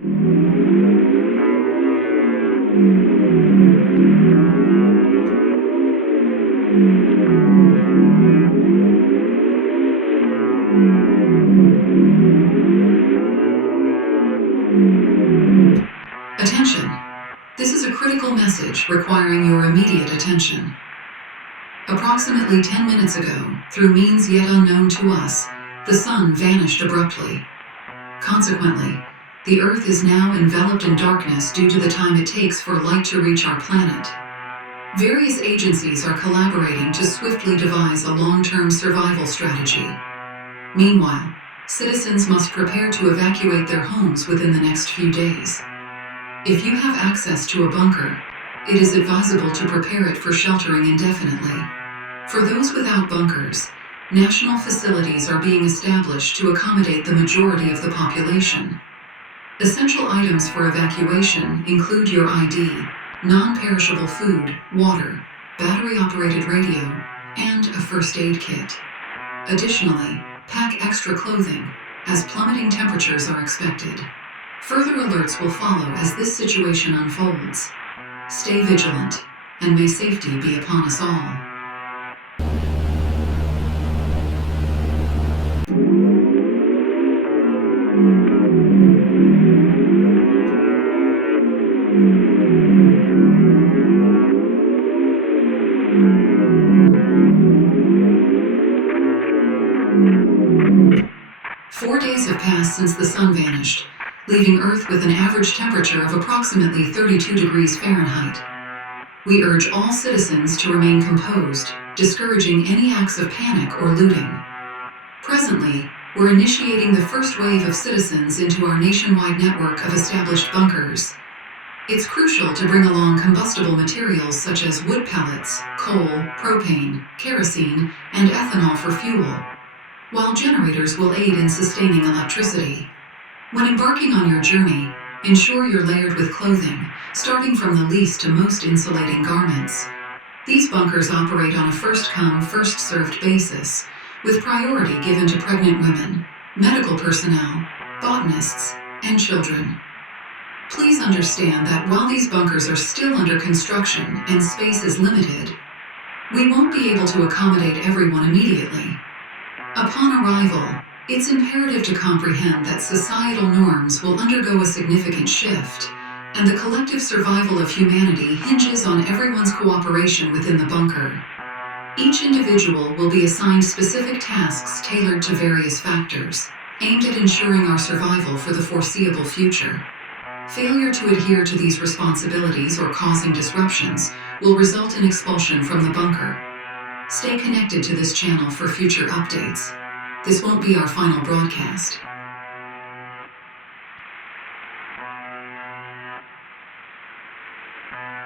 Attention! This is a critical message requiring your immediate attention. Approximately 10 minutes ago, through means yet unknown to us, the sun vanished abruptly. Consequently, the Earth is now enveloped in darkness due to the time it takes for light to reach our planet. Various agencies are collaborating to swiftly devise a long-term survival strategy. Meanwhile, citizens must prepare to evacuate their homes within the next few days. If you have access to a bunker, it is advisable to prepare it for sheltering indefinitely. For those without bunkers, national facilities are being established to accommodate the majority of the population. Essential items for evacuation include your ID, non-perishable food, water, battery-operated radio, and a first aid kit. Additionally, pack extra clothing, as plummeting temperatures are expected. Further alerts will follow as this situation unfolds. Stay vigilant, and may safety be upon us all. Have passed since the sun vanished, leaving Earth with an average temperature of approximately 32 degrees Fahrenheit. We urge all citizens to remain composed, discouraging any acts of panic or looting. Presently, we're initiating the first wave of citizens into our nationwide network of established bunkers. It's crucial to bring along combustible materials such as wood pellets, coal, propane, kerosene, and ethanol for fuel, while generators will aid in sustaining electricity. When embarking on your journey, ensure you're layered with clothing, starting from the least to most insulating garments. These bunkers operate on a first-come, first-served basis, with priority given to pregnant women, medical personnel, botanists, and children. Please understand that while these bunkers are still under construction and space is limited, we won't be able to accommodate everyone immediately. Upon arrival, it's imperative to comprehend that societal norms will undergo a significant shift, and the collective survival of humanity hinges on everyone's cooperation within the bunker. Each individual will be assigned specific tasks tailored to various factors, aimed at ensuring our survival for the foreseeable future. Failure to adhere to these responsibilities or causing disruptions will result in expulsion from the bunker. Stay connected to this channel for future updates. This won't be our final broadcast.